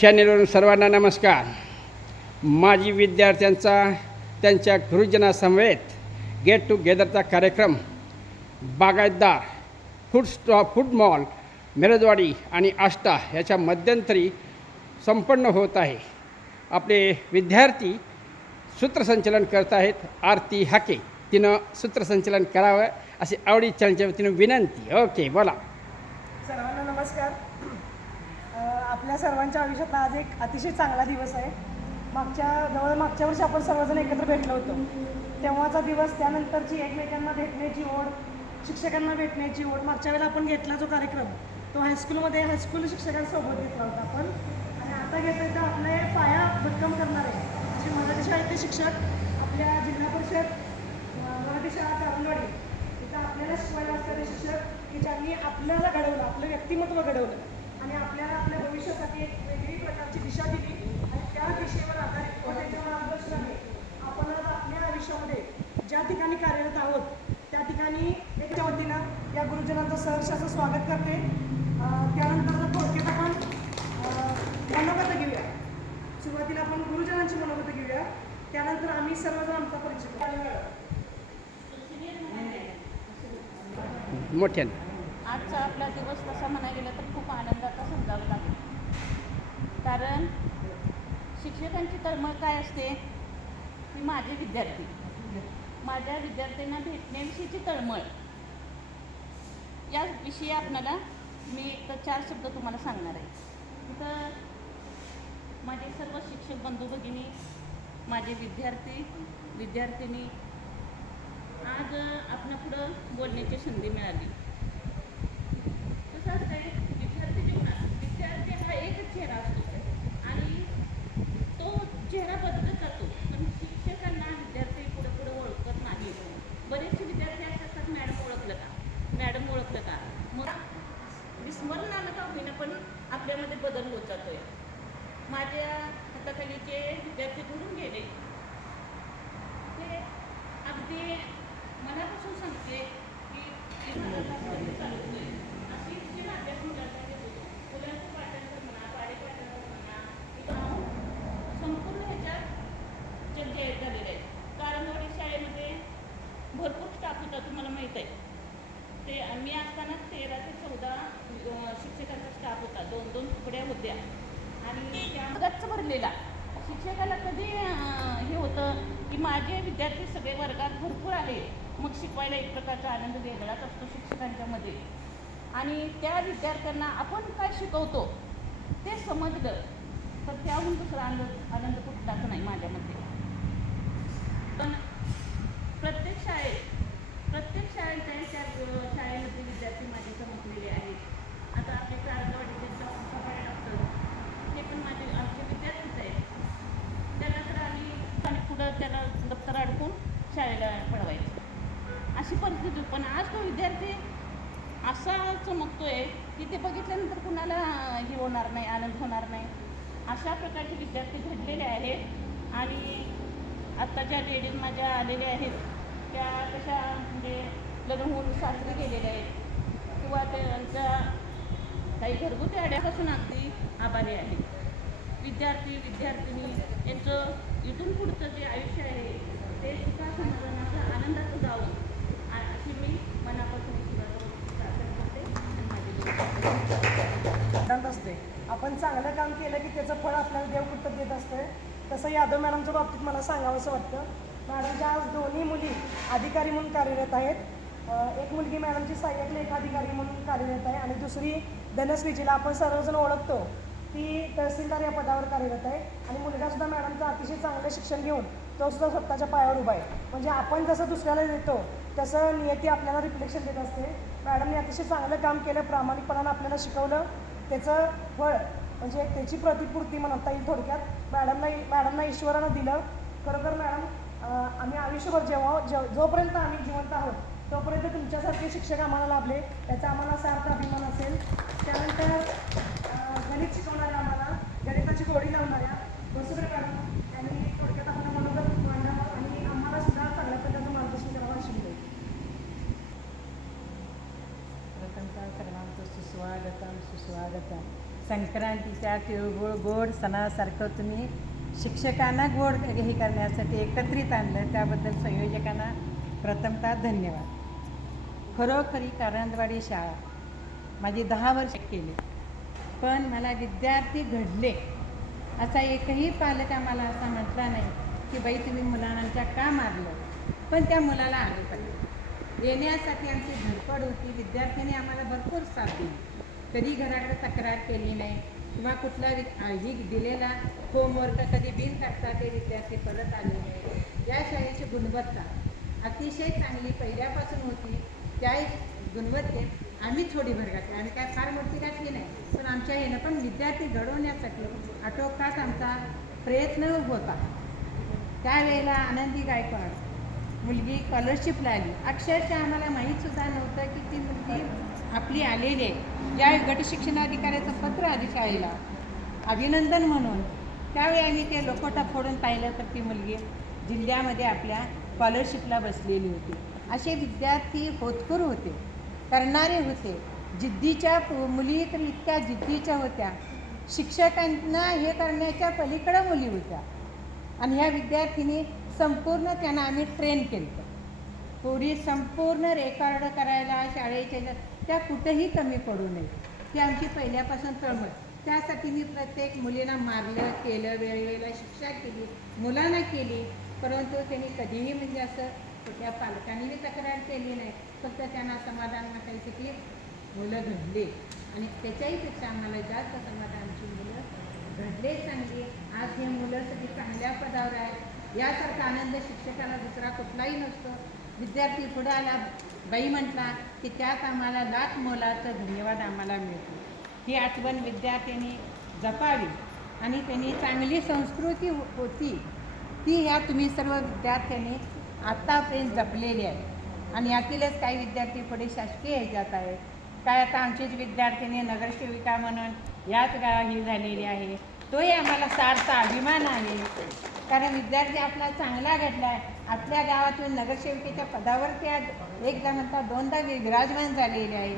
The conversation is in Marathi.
चॅनेलवरून सर्वांना नमस्कार. माजी विद्यार्थ्यांचा त्यांच्या गुरुजनासमवेत गेट टुगेदरचा कार्यक्रम बागायतदार फूड मॉल मिरजवाडी आणि आष्टा याच्या मध्यंतरी संपन्न होत आहे. आपले विद्यार्थी सूत्रसंचलन करत आहेत. आरती हाके तिनं सूत्रसंचलन करावं अशी आवडीच्या वतीनं विनंती. ओके, बोला. सर्वांना नमस्कार. आपल्या सर्वांच्या आयुष्यातला आज एक अतिशय चांगला दिवस आहे. मागच्या वर्षी आपण सर्वजण एकत्र भेटलो होतो. तेव्हाचा दिवस, त्यानंतरची एकमेकांना भेटण्याची ओढ, शिक्षकांना भेटण्याची ओढ. मागच्या वेळेला आपण घेतला जो कार्यक्रम तो हायस्कूल शिक्षकांसोबत घेतला होता आपण. आणि आता घेतोय तर आपले पाया भक्कम करणारे जे मराठी शाळेतले शिक्षक, आपल्या जिल्हा परिषद मराठी शाळा कारंजवाडी तिथं आपल्याला शिकवायला असणारे शिक्षक की ज्यांनी आपल्याला घडवलं, आपलं व्यक्तिमत्व घडवलं आणि आपल्याला आपल्या भविष्यासाठी एक वेगळी प्रकारची दिशा दिली. आणि त्या दिशेवर आधारित व त्याच्या मार्गदर्शनाने आपण आज आपल्या आयुष्यामध्ये ज्या ठिकाणी कार्यरत आहोत त्या ठिकाणी एका वतीनं या गुरुजनांचं सहर्ष असं स्वागत करते. त्यानंतर थोडक्यात आपण मनोगत घेऊया. सुरुवातीला आपण गुरुजनांची मनोगत घेऊया, त्यानंतर आम्ही सर्वजण आमचा परिचय मोठ्याने. आजचा आपला दिवस तसा म्हणायला गेला तर खूप आनंदाचा समजावा लागेल. कारण शिक्षकांची तळमळ काय असते की माझे विद्यार्थी, माझ्या विद्यार्थ्यांना भेटण्याविषयीची तळमळ. याविषयी आपल्याला मी एक 4 शब्द तुम्हाला सांगणार आहे. तर माझे सर्व शिक्षक बंधू भगिनी, माझे विद्यार्थी विद्यार्थिनी, आज आपणापुढं बोलण्याची संधी मिळाली. कसं असतंय विद्यार्थी जीवनात, विद्यार्थी हा एकच चेहरा असतो आणि तो चेहरा बदलत जातो. पण शिक्षकांना विद्यार्थी पुढे पुढे ओळखत नाही. बरेचसे विद्यार्थी असतात, मॅडम ओळखलं का, मग विस्मरण आलं का होईना पण आपल्यामध्ये बदल होत जातोय. माझ्या हाताखालीचे विद्यार्थी घडून गेले ते अगदी मनापासून सांगते की अशी जी अभ्यास मुलांचा घेतो, मुलांचं पाठांतर म्हणा, पाडेपाठांतर म्हणा, संपूर्ण ह्याच्यात चर्चा झालेल्या आहेत. कारंजवाडी शाळेमध्ये भरपूर स्टाफ होता, तुम्हाला माहीत आहे. ते मी असताना 13 ते 14 शिक्षकांचा स्टाफ होता. 2-2 तुकड्या होत्या आणि त्या गच्च भरलेला. शिक्षकाला कधी हे होतं की माझे विद्यार्थी सगळे वर्गात भरपूर आले, मग शिकवायला एक प्रकारचा आनंद वेगळाच असतो शिक्षकांच्यामध्ये. आणि त्या विद्यार्थ्यांना आपण काय शिकवतो ते समजलं तर त्याहून दुसरा आनंद कुठलाच नाही माझ्यामध्ये. पण प्रत्येक शाळेच्या शाळेमध्ये विद्यार्थी माझे चमकलेले आहेत. आता आपले कारंजवाडीचे डॉक्टर हे पण आमचे विद्यार्थीच आहेत. त्याला तर आम्ही पुढं त्याला दप्तर अडकून शाळेला पळवायचं अशी परिस्थिती. पण आज तो विद्यार्थी असा चमकतोय की ते बघितल्यानंतर कुणाला हे होणार नाही, आनंद होणार नाही. अशा प्रकारचे विद्यार्थी घडलेले आहेत. आणि आत्ता ज्या लेडीज माझ्या आलेल्या आहेत त्या कशा म्हणजे लग्न होऊन सासरी गेलेल्या आहेत किंवा त्यांच्या काही घरगुती अड्यापासून अगदी आभारी आहेत. विद्यार्थी विद्यार्थिनी यांचं इथून पुढचं जे आयुष्य आहे ते सुखा समाधानाचं आनंदाचं जावं अशी मी मनापासून प्रार्थना करते. आणि माझी असते आपण चांगलं काम केलं की त्याचं फळ आपल्याला देव कुठं देत असतं. तसं यादव मॅडमच्या बाबतीत मला सांगावंसं वाटतं. मॅडमच्या आज दोन्ही मुली अधिकारी म्हणून कार्यरत आहेत. एक मुलगी मॅडमची सहाय्यक लेखा अधिकारी म्हणून कार्यरत आहे आणि दुसरी धनश्री, जिला आपण सर्वजण ओळखतो, ती तहसीलदार या पदावर कार्यरत आहे. आणि मुलगासुद्धा मॅडमचं अतिशय चांगलं शिक्षण घेऊन तो सुद्धा स्वतःच्या पायावर उभा आहे. म्हणजे आपण जसं दुसऱ्याला देतो तसं नियती आपल्याला रिफ्लेक्शन देत असते. मॅडमने अतिशय चांगलं काम केलं, प्रामाणिकपणानं आपल्याला शिकवलं. त्याचं फळ म्हणजे त्याची प्रतिपूर्ती म्हणता येईल थोडक्यात मॅडमना ईश्वरानं दिलं. खरोखर मॅडम, आम्ही आयुष्यभर जोपर्यंत आम्ही जिवंत आहोत तोपर्यंत तुमच्यासारखे शिक्षक आम्हाला लाभले त्याचा आम्हाला सार्थ अभिमान असेल. त्यानंतर गणित शिकवणाऱ्या, आम्हाला गणिताची गोडी लावणाऱ्या बसुरे मॅडम यांनी थोडक्यात आपल्या मनोगत मांडावं आणि आम्हाला सुद्धा चांगल्या प्रकारचं मार्गदर्शन करावं अशी मिळेल. प्रथमतः सर्वांचं सुस्वागतम. संक्रांतीच्या तिळगुळ गोड सणासारखं तुम्ही शिक्षकांना गोड हे करण्यासाठी एकत्रित आणलं त्याबद्दल संयोजकांना प्रथमतः धन्यवाद. खरोखरी कारंजवाडी शाळा माझी 10 वर्ष केली, पण मला विद्यार्थी घडले असा एकही पालक आम्हाला असा म्हटला नाही की बाई तुम्ही मुलांच्या का मारलं, पण त्या मुलाला आले पाहिजे येण्यासाठी आमची धडपड होती. विद्यार्थ्यांनी आम्हाला भरपूर साथ दिली, कधी घराकडे तक्रार केली नाही किंवा कुठला ही दिलेला होमवर्क कधी बिन करता ते विद्यार्थी परत आले नाही. या शाळेची गुणवत्ता अतिशय चांगली पहिल्यापासून होती. त्या गुणवत्तेत आम्ही थोडी भर घातली, आम्ही काय फार मोठी घातली नाही, पण आमच्या येणं पण विद्यार्थी घडवण्यासाठी आटोकाट आमचा प्रयत्न होता. त्यावेळेला आनंदी गायकवाड मुलगी स्कॉलरशिपला आली. अक्षरशः आम्हाला माहीतसुद्धा नव्हतं की ती मुलगी आपली आलेली आहे. ज्यावेळी गट शिक्षणाधिकाऱ्याचं पत्र आली शाळेला अभिनंदन म्हणून, त्यावेळी आम्ही ते लोकोटा फोडून पाहिलं तर ती मुलगी जिल्ह्यामध्ये आपल्या स्कॉलरशिपला बसलेली होती. असे विद्यार्थी होतकरू होते, करणारे होते. जिद्दीच्या मुली तर इतक्या जिद्दीच्या होत्या, शिक्षकांना हे करण्याच्या पलीकडं मुली होत्या. आणि ह्या विद्यार्थिनी संपूर्ण त्यांना आम्ही ट्रेन केलं. पोरी संपूर्ण रेकॉर्ड करायला शाळेच्या त्या कुठेही कमी पडू नये ही आमची पहिल्यापासून तळमळ. त्यासाठी मी प्रत्येक मुलींना मारलं केलं, वेळेवेळेला शिक्षा केली, मुलांना केली, परंतु त्यांनी कधीही म्हणजे असं कुठल्या पालकांनी तक्रार केली नाही. फक्त त्यांना समाधान वाटायचं की मुलं घडले, आणि त्याच्याहीपेक्षा आम्हाला जास्त समाधान आमची मुलं घडले चांगली. आज हे मुलं सगळी चांगल्या पदावर आहेत. यासारखा आनंद शिक्षकाला दुसरा कुठलाही नसतो. विद्यार्थी पुढे आला, बाई म्हटला की त्यात आम्हाला लाख मोलाचं धन्यवाद आम्हाला मिळतो. ही आठवण विद्यार्थ्यांनी जपावी, आणि त्यांनी चांगली संस्कृती होती ती ह्या तुम्ही सर्व विद्यार्थ्यांनी आत्तापर्यंत जपलेली आहे. आणि यातीलच काही विद्यार्थी पुढे शासकीय ह्याच्यात आहेत. काय आता आमचीच विद्यार्थिनी नगरसेविका म्हणून याच गावात झालेली आहे. तोही आम्हाला सार्थ अभिमान आहे, कारण विद्यार्थी आपला चांगला घडला आहे. आपल्या गावातून नगरसेविकेच्या पदावर त्या एकदा म्हणता दोनदा विराजमान झालेले आहे.